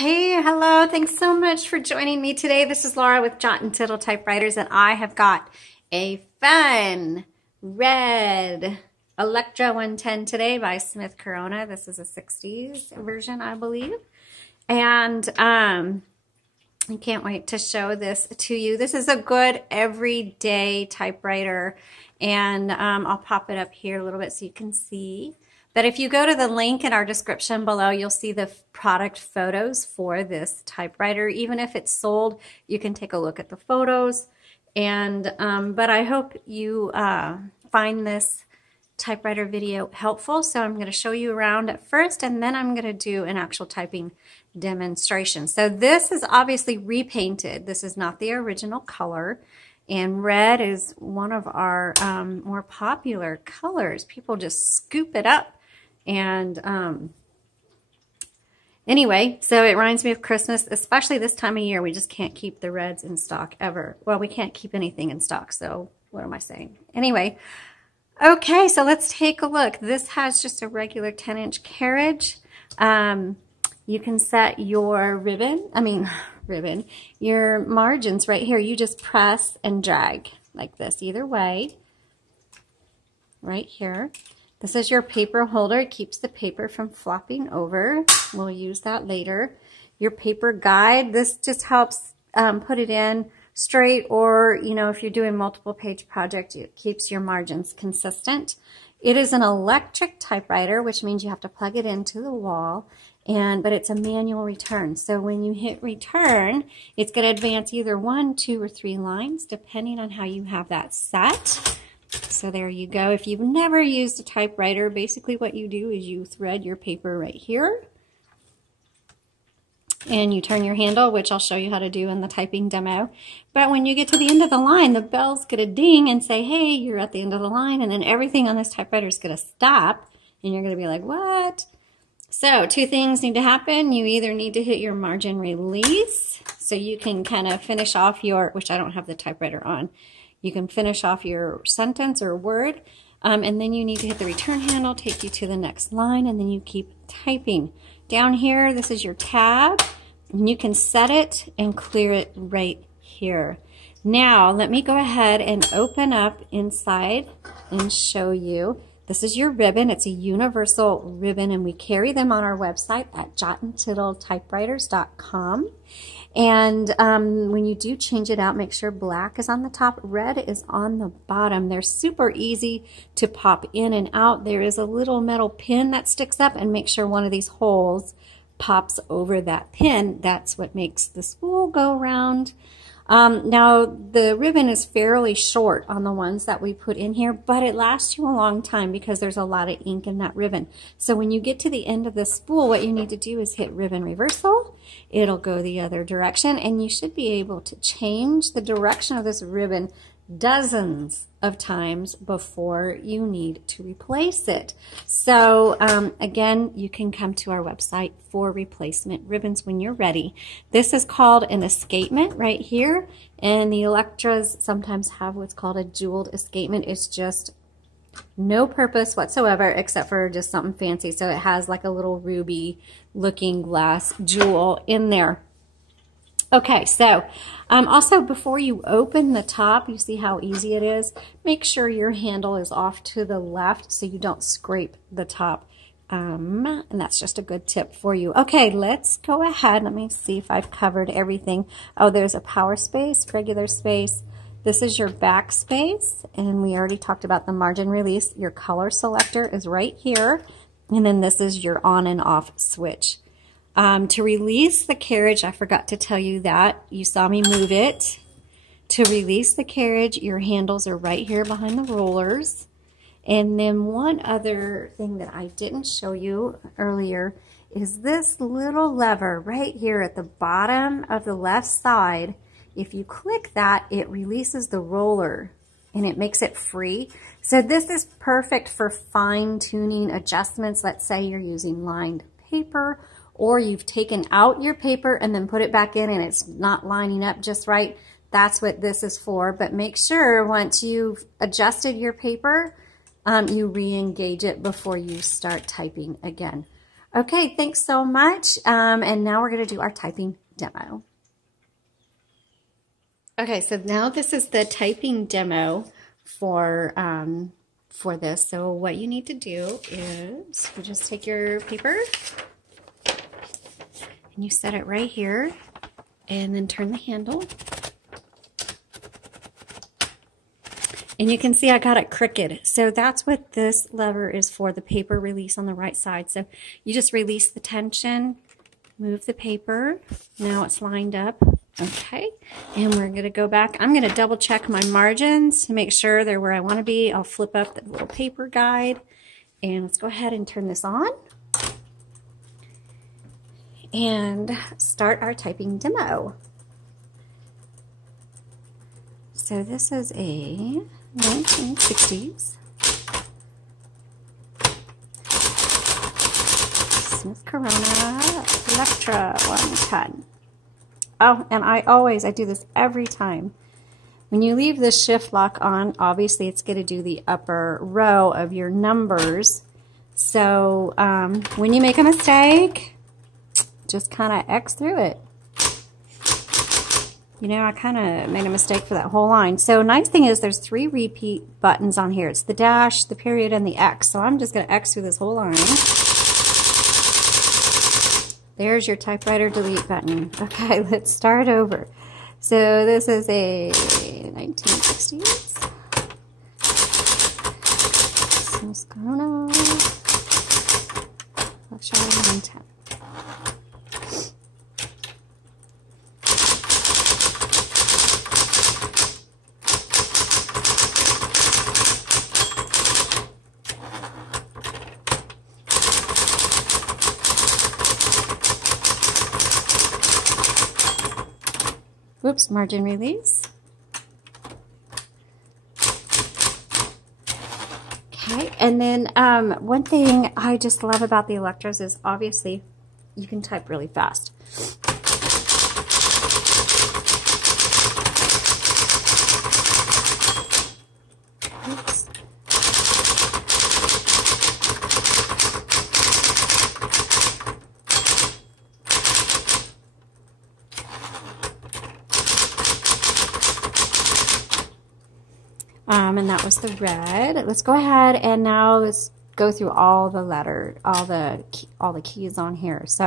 Hey, hello. Thanks so much for joining me today. This is Laura with Jot and Tittle Typewriters, and I have got a fun red Electra 110 today by Smith Corona. This is a 60s version, I believe. And I can't wait to show this to you. This is a good everyday typewriter, and I'll pop it up here a little bit so you can see. But if you go to the link in our description below, you'll see the product photos for this typewriter. Even if it's sold, you can take a look at the photos. And but I hope you find this typewriter video helpful. So I'm going to show you around at first, and then I'm going to do an actual typing demonstration. So this is obviously repainted. This is not the original color. And red is one of our more popular colors. People just scoop it up. And anyway, so it reminds me of Christmas, especially this time of year. We just can't keep the reds in stock ever. Well, we can't keep anything in stock, so what am I saying? Anyway, okay, so let's take a look. This has just a regular 10-inch carriage. You can set your your margins right here. You just press and drag like this, either way, right here. This is your paper holder. It keeps the paper from flopping over. We'll use that later. Your paper guide. This just helps put it in straight, or, you know, if you're doing multiple page project, it keeps your margins consistent. It is an electric typewriter, which means you have to plug it into the wall, but it's a manual return. So when you hit return, it's going to advance either 1, 2, or 3 lines, depending on how you have that set. So there you go. If you've never used a typewriter, basically what you do is you thread your paper right here, and you turn your handle, which I'll show you how to do in the typing demo. But when you get to the end of the line, the bell's going to ding and say, hey, you're at the end of the line, and then everything on this typewriter is going to stop, and you're going to be like, what? So 2 things need to happen. You either need to hit your margin release, so you can kind of finish off your, which I don't have the typewriter on, you can finish off your sentence or word, and then you need to hit the return handle, take you to the next line, and then you keep typing. Down here, this is your tab, and you can set it and clear it right here. Now, let me go ahead and open up inside and show you. This is your ribbon. It's a universal ribbon, and we carry them on our website at jotandtittletypewriters.com. And when you do change it out, make sure black is on the top, red is on the bottom. They're super easy to pop in and out. There is a little metal pin that sticks up, and make sure one of these holes pops over that pin. That's what makes the spool go round. Now, the ribbon is fairly short on the ones that we put in here, but it lasts you a long time because there's a lot of ink in that ribbon. So when you get to the end of the spool, what you need to do is hit ribbon reversal. It'll go the other direction, and you should be able to change the direction of this ribbon dozens of times before you need to replace it. So again, you can come to our website for replacement ribbons when you're ready. This is called an escapement right here, and the Electras sometimes have what's called a jeweled escapement. It's just no purpose whatsoever except for just something fancy. So it has like a little ruby looking glass jewel in there. Okay, so also before you open the top, you see how easy it is. Make sure your handle is off to the left so you don't scrape the top. And that's just a good tip for you. Okay, let's go ahead. Let me see if I've covered everything. Oh, there's a power space, regular space. This is your backspace, and we already talked about the margin release. Your color selector is right here, and then this is your on and off switch. To release the carriage, I forgot to tell you that. You saw me move it. To release the carriage, your handles are right here behind the rollers. And then one other thing that I didn't show you earlier is this little lever right here at the bottom of the left side. If you click that, it releases the roller and it makes it free. So this is perfect for fine-tuning adjustments. Let's say you're using lined paper, or you've taken out your paper and then put it back in and it's not lining up just right. That's what this is for. But make sure once you've adjusted your paper, you re-engage it before you start typing again. Okay, thanks so much. And now we're going to do our typing demo. Okay, so now this is the typing demo for this. So what you need to do is you just take your paper and you set it right here and then turn the handle. And you can see I got it crooked. So that's what this lever is for, the paper release on the right side. So you just release the tension, move the paper. Now it's lined up. Okay. And we're going to go back. I'm going to double check my margins to make sure they're where I want to be. I'll flip up the little paper guide. And let's go ahead and turn this on. And start our typing demo. So this is a 1960s Smith Corona Electra 110. Oh, and I do this every time. When you leave the shift lock on, obviously it's going to do the upper row of your numbers. So when you make a mistake, just kind of X through it. You know, I kind of made a mistake for that whole line. So nice thing is there's 3 repeat buttons on here. It's the dash, the period, and the X. So I'm just going to X through this whole line. There's your typewriter delete button. Okay, let's start over. So this is a 1960s Smith Corona Electra 110. Whoops, margin release. Okay, and then one thing I just love about the Electras is obviously you can type really fast. Oops. And that was the red. Let's go ahead and now let's go through all the letter, all the keys on here. So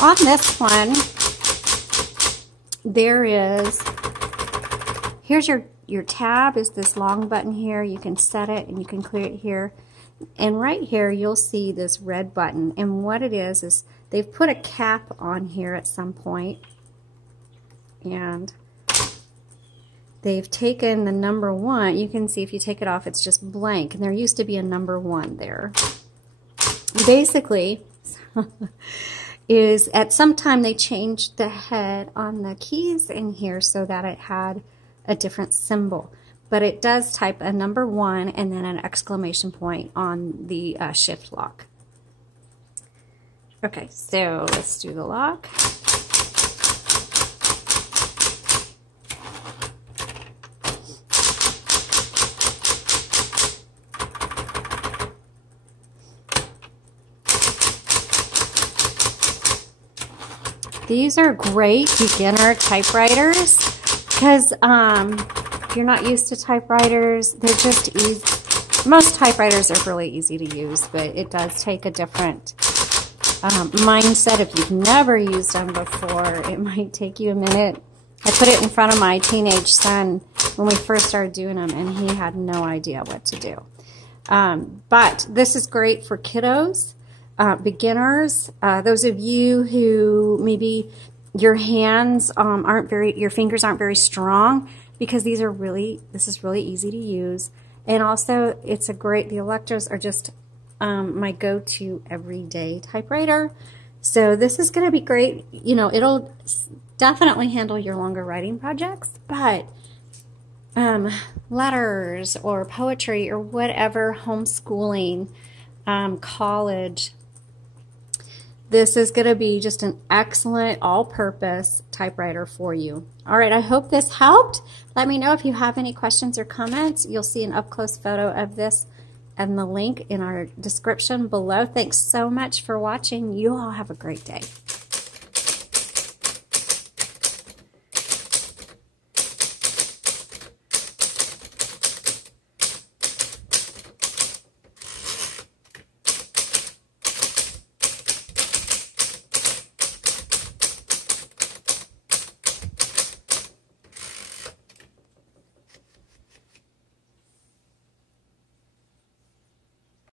on this one, here's your tab is this long button here. You can set it and you can clear it here. And right here, you'll see this red button. And what it is they've put a cap on here at some point. And they've taken the number 1. You can see if you take it off, it's just blank. And there used to be a number 1 there. Basically, is at some time they changed the head on the keys in here so that it had a different symbol. But it does type a number 1 and then an exclamation point on the shift lock. Okay, so let's do the lock. These are great beginner typewriters because if you're not used to typewriters, they're just easy. Most typewriters are really easy to use, but it does take a different mindset. If you've never used them before, it might take you a minute. I put it in front of my teenage son when we first started doing them, and he had no idea what to do. But this is great for kiddos. Beginners, those of you who maybe your hands your fingers aren't very strong, because this is really easy to use. And also the Electras are just my go-to everyday typewriter. So this is going to be great. You know, it'll definitely handle your longer writing projects, but letters or poetry or whatever, homeschooling, college, this is going to be just an excellent all-purpose typewriter for you. All right, I hope this helped. Let me know if you have any questions or comments. You'll see an up-close photo of this and the link in our description below. Thanks so much for watching. You all have a great day.